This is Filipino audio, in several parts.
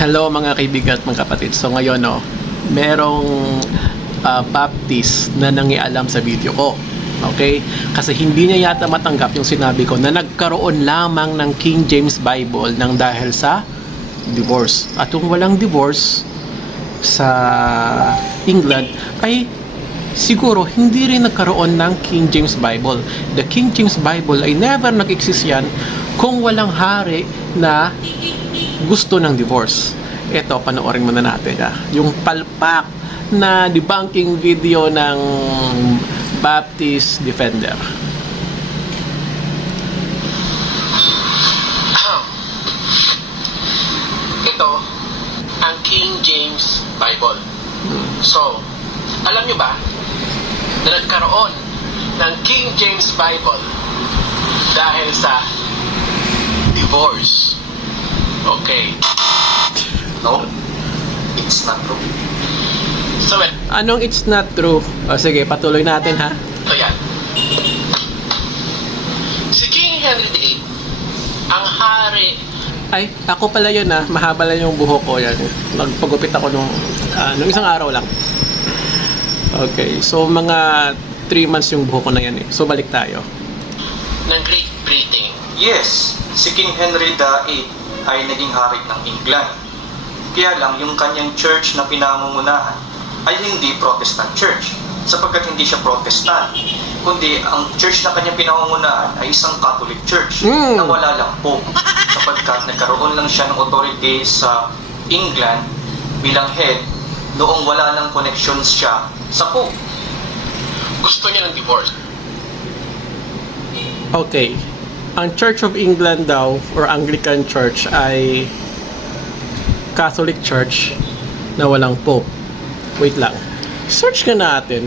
Hello mga kaibigan at mga kapatid. So ngayon merong Baptist na nangialam sa video ko. Okay? Kasi hindi niya yata matanggap yung sinabi ko na nagkaroon lamang ng King James Bible nang dahil sa divorce. At kung walang divorce sa England ay siguro hindi rin nagkaroon ng King James Bible. The King James Bible ay never nag-exist yan kung walang hari na gusto ng divorce. Ito, panoorin muna natin yung palpak na debunking video ng Baptist Defender. Ito ang King James Bible. So, alam nyo ba na nagkaroon ng King James Bible dahil sa divorce? Okay. No, it's not true. So, Anong it's not true? O sige, patuloy natin ha. ito yan. Si King Henry VIII, ang hari. Ay, ako pala yun mahaba lang yung buhok ko yan. Nagpagupit ako nung isang araw lang. Okay, so mga 3 months yung buhok ko na yan So balik tayo. Ng Great Britain. Yes, si King Henry VIII ay naging hari ng England. Kaya lang, yung kanyang church na pinangungunahan ay hindi Protestant church, sapagkat hindi siya Protestant, kundi ang church na kanyang pinangungunahan ay isang Catholic church na wala lang Pope, sapagkat nagkaroon lang siya ng authority sa England bilang head noong wala ng connections siya sa Pope. Gusto niya ng divorce. Okay. Ang Church of England daw or Anglican Church ay Catholic Church na walang Pope. Wait lang. Search ka natin.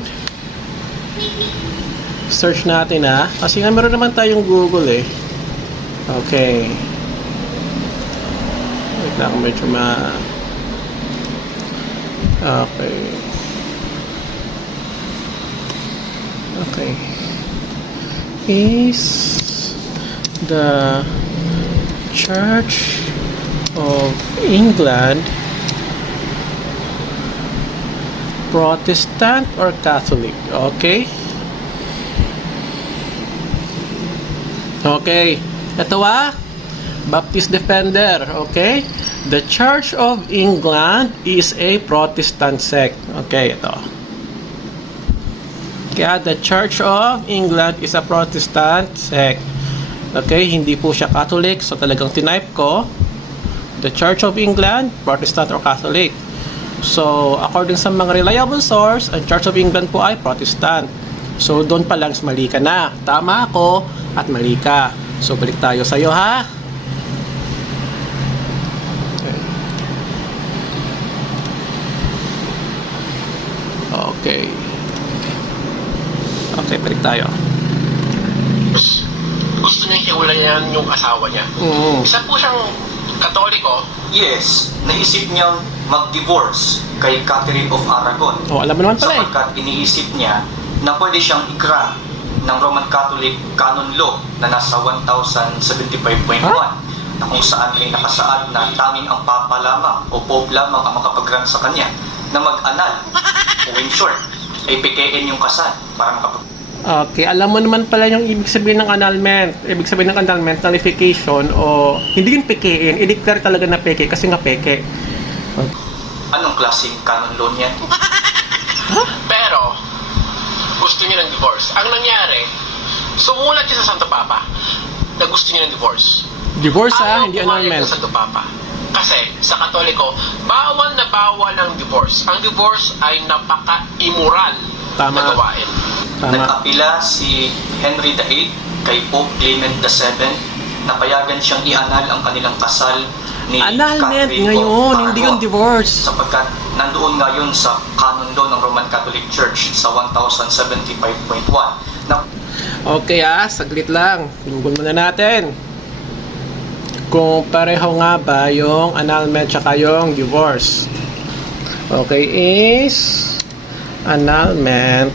Search natin kasi nga meron naman tayong Google Okay. Wait lang, medyo Okay. Okay. Is the Church of England Protestant or Catholic? Okay. Okay. Ito Baptist Defender. Okay. The Church of England is a Protestant sect. Okay, ito. Kaya the Church of England is a Protestant sect. Okay, hindi po siya Catholic. So talagang tinype ko the Church of England, Protestant or Catholic. So according sa mga reliable source, ang Church of England po ay Protestant. So doon pa lang mali ka na. Tama ako at mali ka. So balik tayo sa iyo Okay. Okay, balik tayo. Gusto niya hiwalayan yung asawa niya. Isa po siyang Katoliko. Yes, naisip niyang mag-divorce kay Catherine of Aragon. Alam mo naman pala sapagkat iniisip niya na pwede siyang i-grant ng Roman Catholic canon law na nasa 1075.1 na kung saan ay nakasaad na tanging ang Papa lamang o Pope lamang ang makapag-grant sa kanya na mag-anal o in short ay pikein yung kasal para makapag. Okay, alam mo naman pala yung ibig sabihin ng annulment. Ibig sabihin ng annulment, nullification o hindi yung pekein, i-declare talaga na peke kasi nga peke. Anong klaseng canon law niyan? Pero gusto niya ng divorce. Ang nangyari, sumulat siya sa Santo Papa na gusto niya ng divorce. Divorce Ayaw hindi pumayag annulment. ng Santo Papa. Kasi sa Katoliko, bawal na bawal ang divorce. Ang divorce ay napaka-immoral Tama. na gawain. Tama. Nag-apila si Henry VIII kay Pope Clement VII na payagan siyang i-annul ang kanilang kasal ni Annulment Catherine ngayon, of Aragon, hindi yung divorce. sapagkat nandoon ngayon sa canon law ng Roman Catholic Church sa 1075.1 na Okay saglit lang. Tingnan muna natin kung pareho nga ba yung annulment tsaka yung divorce. Okay, is annulment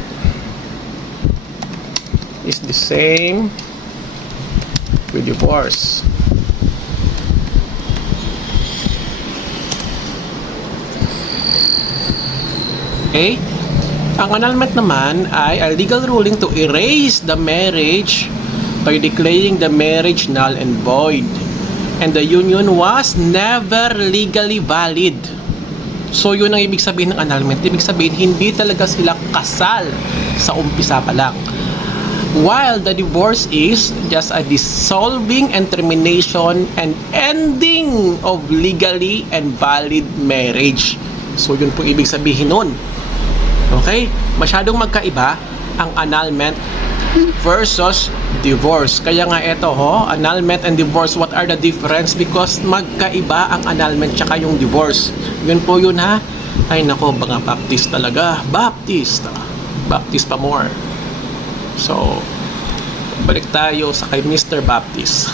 is the same with divorce. Okay? Ang annulment naman ay a legal ruling to erase the marriage by declaring the marriage null and void. And the union was never legally valid. So yun ang ibig sabihin ng annulment. Ibig sabihin, hindi talaga sila kasal sa umpisa pa lang. While the divorce is just a dissolving and termination and ending of legally and valid marriage. So yun po ibig sabihin nun. Okay? Masyadong magkaiba ang annulment versus divorce. Kaya nga ito annulment and divorce, what are the difference? Because magkaiba ang annulment tsaka yung divorce. Yun po yun ha. Ay nako, mga Baptist talaga. Baptist pa more. So, balik tayo sa kay Mr. Baptist.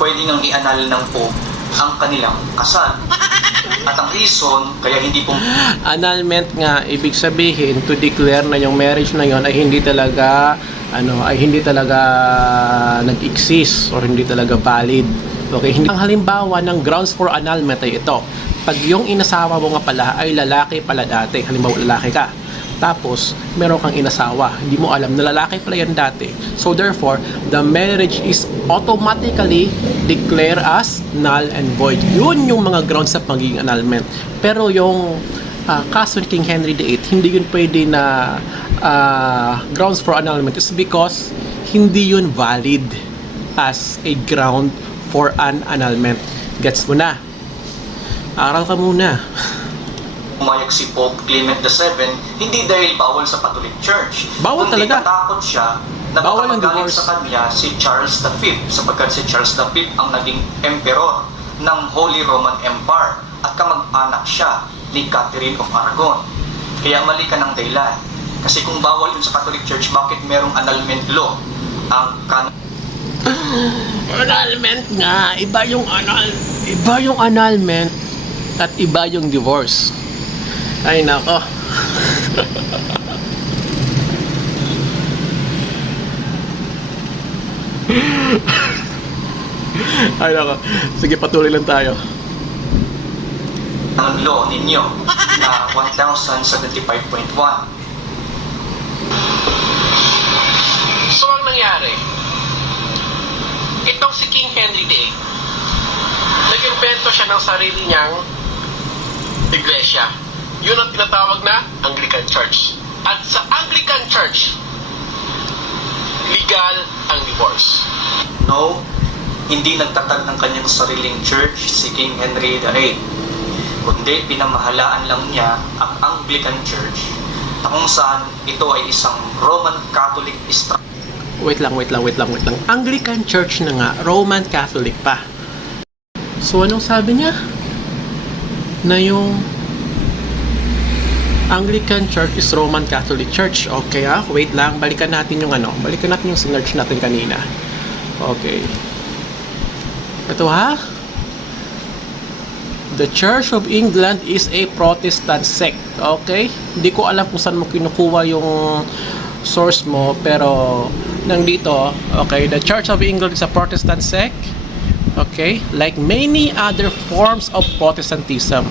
Pwede nang i-annul ng Pope ang kanilang kasal. At ang reason, kaya hindi po Annulment nga, ibig sabihin to declare na yung marriage na yon ay hindi talaga nag-exist or hindi talaga valid. Okay, hindi. Ang halimbawa ng grounds for annulment ay ito. Pag yung inasawa mo nga pala ay lalaki pala dati, halimbawa lalaki ka, tapos meron kang inasawa, hindi mo alam na lalaki pala yan dati. So therefore, the marriage is automatically declared as null and void. Yun yung mga grounds sa magiging annulment. Pero yung kaso ni King Henry VIII, hindi yun pwede na grounds for annulment is because hindi yun valid as a ground for an annulment. Gets mo na? Aral ka muna. pumayag si Pope Clement VII, hindi dahil bawal sa Catholic Church. Bawal kundi talaga. natakot siya na Bawal yung makapagalit divorce. sa kanya si Charles V, sapagkat si Charles V ang naging emperor ng Holy Roman Empire at kamag-anak siya ni Catherine of Aragon. Kaya mali ka ng dahilan. Kasi kung bawal yun sa Catholic Church, bakit merong annulment law? Ang Annulment nga, iba yung annulment at iba yung divorce. Ay nako. Ay nako. Sige, patuloy lang tayo. ang law ninyo na 1075.1. So, ang nangyari, itong si King Henry VIII, nag-invento siya ng sarili niyang iglesia. Yun ang tinatawag na Anglican Church. At sa Anglican Church, legal ang divorce. No, hindi nagtatag ng kanyang sariling church si King Henry VIII, kundi pinamahalaan lang niya ang Anglican Church na kung saan ito ay isang Roman Catholic structure. Wait lang. Anglican Church na nga, Roman Catholic pa. So anong sabi niya? Na yung Anglican Church is Roman Catholic Church. Okay wait lang, balikan natin yung sinerch natin kanina. Okay. Ito The Church of England is a Protestant sect. Okay? Hindi ko alam kung saan mo kinukuha yung source mo, pero nandito, okay, the Church of England is a Protestant sect. Okay? Like many other forms of Protestantism,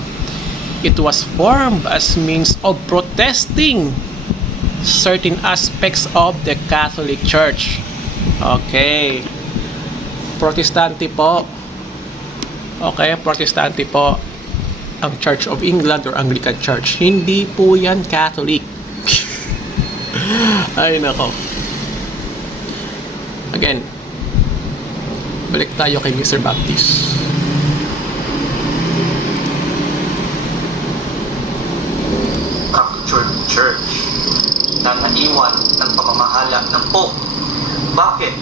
it was formed as means of protesting certain aspects of the Catholic Church. Okay. Protestante po. Okay, Protestante po ang Church of England or Anglican Church. Hindi po yan Catholic. Ay nako. Again, balik tayo kay Mr. Baptist. Structured church na naiwan ng pamamahala ng Pope. Bakit?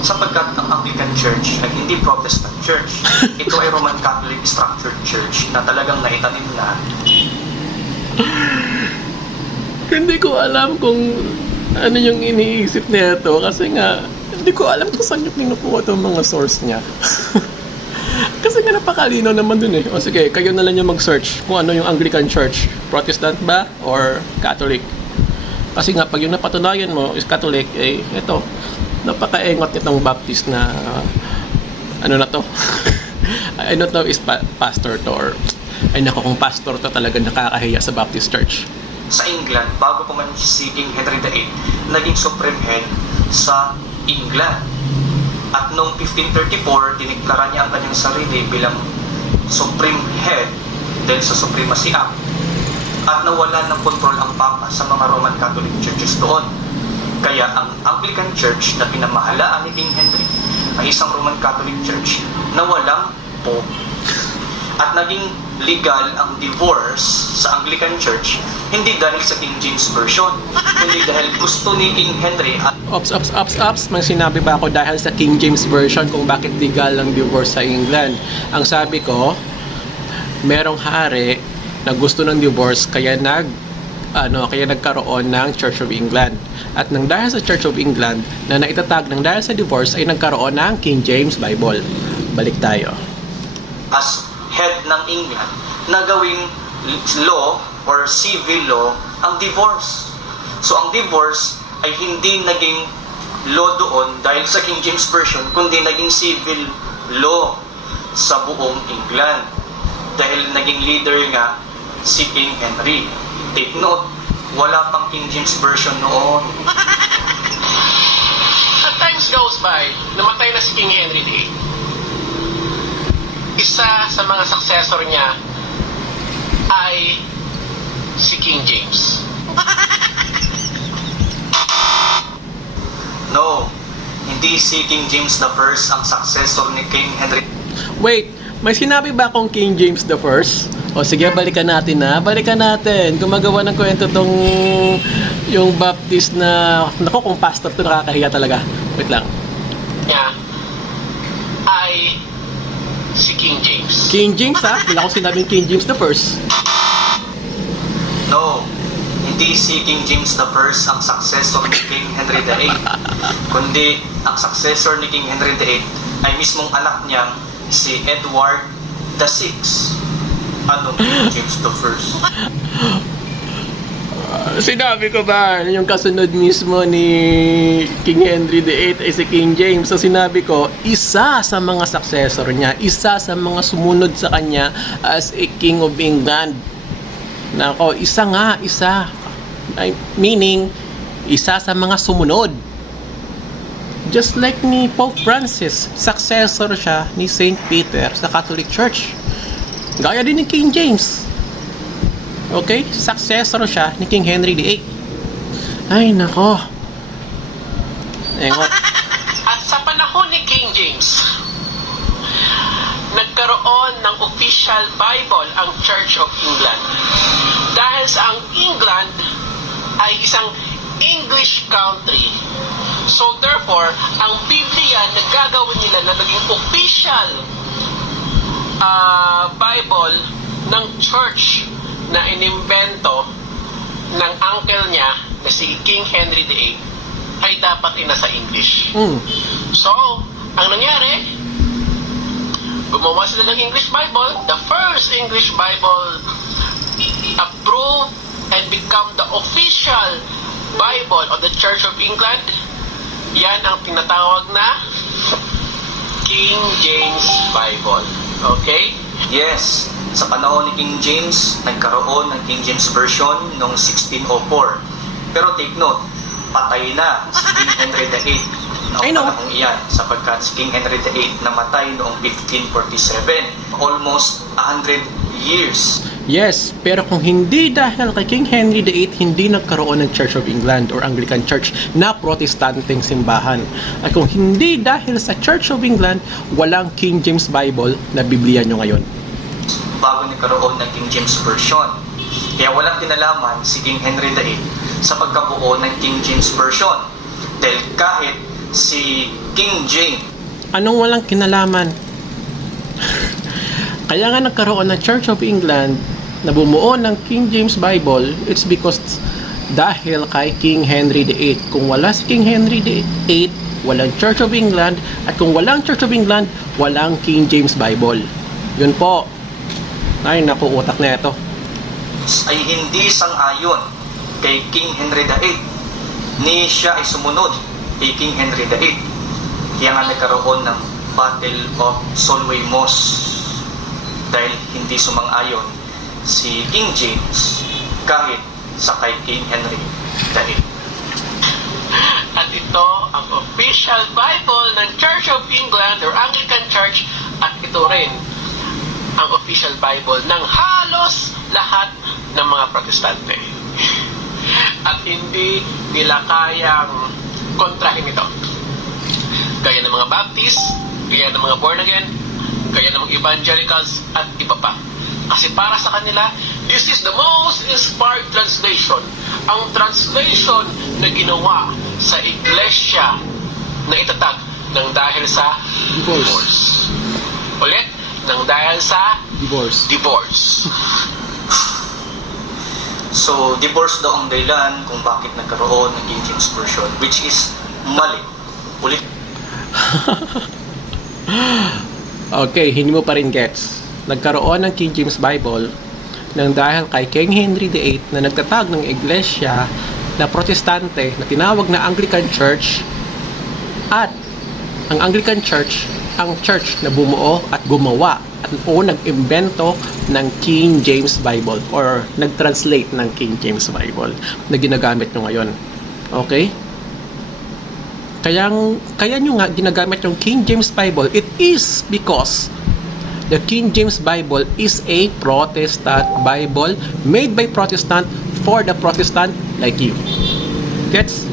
Sapagkat ang Anglican Church ay hindi Protestant Church. Ito ay Roman Catholic structured church na talagang naitanim na. Hindi ko alam kung ano yung iniisip nito kasi nga hindi ko alam kung saan yung kinukuha itong mga source niya. Kasi nga napakalino naman dun O sige, kayo na lang yung mag-search kung ano yung Anglican Church. Protestant ba or Catholic? Kasi nga pag yung napatunayan mo is Catholic, ito, napakaengot nitong Baptist na ano na to. I don't know is pastor to or ay nako, kung pastor to talaga nakakahiya sa Baptist Church. Sa England, bago pa man si King Henry VIII, naging supreme head sa England. At noong 1534, diniklara niya ang kanyang sarili bilang supreme head dahil sa Supremacy Act. At nawalan ng control ang Papa sa mga Roman Catholic churches doon. Kaya ang Anglican Church na pinamahalaan ni King Henry ay isang Roman Catholic Church na walang Pope. At naging legal ang divorce sa Anglican Church hindi dahil sa King James Version, kundi dahil gusto ni King Henry at Ops. May sinabi ba ako dahil sa King James Version kung bakit legal ang divorce sa England? Ang sabi ko, merong hari na gusto ng divorce kaya nagkaroon ng Church of England. At nang dahil sa Church of England na naitatag ng dahil sa divorce ay nagkaroon ng King James Bible. Balik tayo. as head ng England na gawing law or civil law ang divorce. So ang divorce ay hindi naging law doon dahil sa King James Version, kundi naging civil law sa buong England. Dahil naging leader nga si King Henry. Take note, wala pang King James Version noon. As times goes by, namatay na si King Henry VIII. Isa sa mga successor niya ay si King James. No, hindi si King James I ang successor ni King Henry. Wait, may sinabi ba akong King James the First? O sige, balikan natin na. Balikan natin. Gumagawa ng kwento tong yung Baptist na... Naku, kung pastor to nakakahiya talaga. Wait lang. Niya ay si King James. King James ha? Wala akong sinabing King James the First. No, hindi si King James I ang successor ni King Henry VIII. Kundi ang successor ni King Henry VIII ay mismong anak niyang si Edward VI. Anong King James I? Sinabi ko ba yung kasunod mismo ni King Henry VIII ay si King James? So sinabi ko, isa sa mga successor niya, isa sa mga sumunod sa kanya as a King of England. Nako, isa. Meaning, isa sa mga sumunod. Just like ni Pope Francis, successor siya ni St. Peter sa Catholic Church. Gaya din ni King James. Okay? Successor siya ni King Henry VIII. Ay, nako. Engot. At sa panahon ni King James, nagkaroon ng official Bible ang Church of England. Dahil sa ang England ay isang English country. So therefore, ang Biblia na gagawin nila na naging official Bible ng church na inimbento ng uncle niya na si King Henry VIII ay dapat nasa English. So, ang nangyari, gumawa sila ng English Bible, the first English Bible approved and become the official Bible of the Church of England. Yan ang tinatawag na King James Bible. Okay? Yes, sa panahon ni King James, nagkaroon ng King James Version noong 1604. Pero take note, patay na si King Henry VIII I noong know. panahong iyan sapagkat si King Henry VIII namatay noong 1547. Almost 100 years. Yes, pero kung hindi dahil kay King Henry VIII, hindi nagkaroon ng Church of England or Anglican Church na protestanteng simbahan. At kung hindi dahil sa Church of England, walang King James Bible na Biblia nyo ngayon. Bago nagkaroon ng King James Version. Kaya walang kinalaman si King Henry VIII sa pagkabuo ng King James Version. Dahil kahit si King James Anong walang kinalaman? Kaya nga nagkaroon ng Church of England na bumuo ng King James Bible, it's because dahil kay King Henry VIII. Kung wala si King Henry VIII, walang Church of England, at kung walang Church of England, walang King James Bible. Yun po. Ay, naku, utak na ito. ay hindi sang-ayon kay King Henry VIII, ni siya ay sumunod kay King Henry VIII. Kaya nga nagkaroon ng Battle of Solway Moss dahil hindi sumang-ayon si King James kahit sa kay King Henry VIII. At ito ang official Bible ng Church of England or Anglican Church, at ito rin ang official Bible ng halos lahat ng mga Protestante. At hindi nila kayang kontrahin ito. Gaya ng mga Baptist, gaya ng mga born again, gaya ng mga evangelicals at iba pa. Kasi para sa kanila, this is the most inspired translation. Ang translation na ginawa sa iglesia na itatag ng dahil sa divorce. Ulit, ng dahil sa divorce. So, divorce daw ang dahilan kung bakit nagkaroon ng King James Version, which is mali. Ulit. Okay, hindi mo pa rin gets. Nagkaroon ng King James Bible nang dahil kay King Henry VIII na nagtatag ng iglesia na protestante na tinawag na Anglican Church, at ang Anglican Church ang church na bumuo at gumawa at nag-imbento ng King James Bible or nag-translate ng King James Bible na ginagamit nyo ngayon. Okay? Kaya nyo nga ginagamit yung King James Bible, it is because the King James Bible is a Protestant Bible made by Protestant for the Protestant like you. Gets?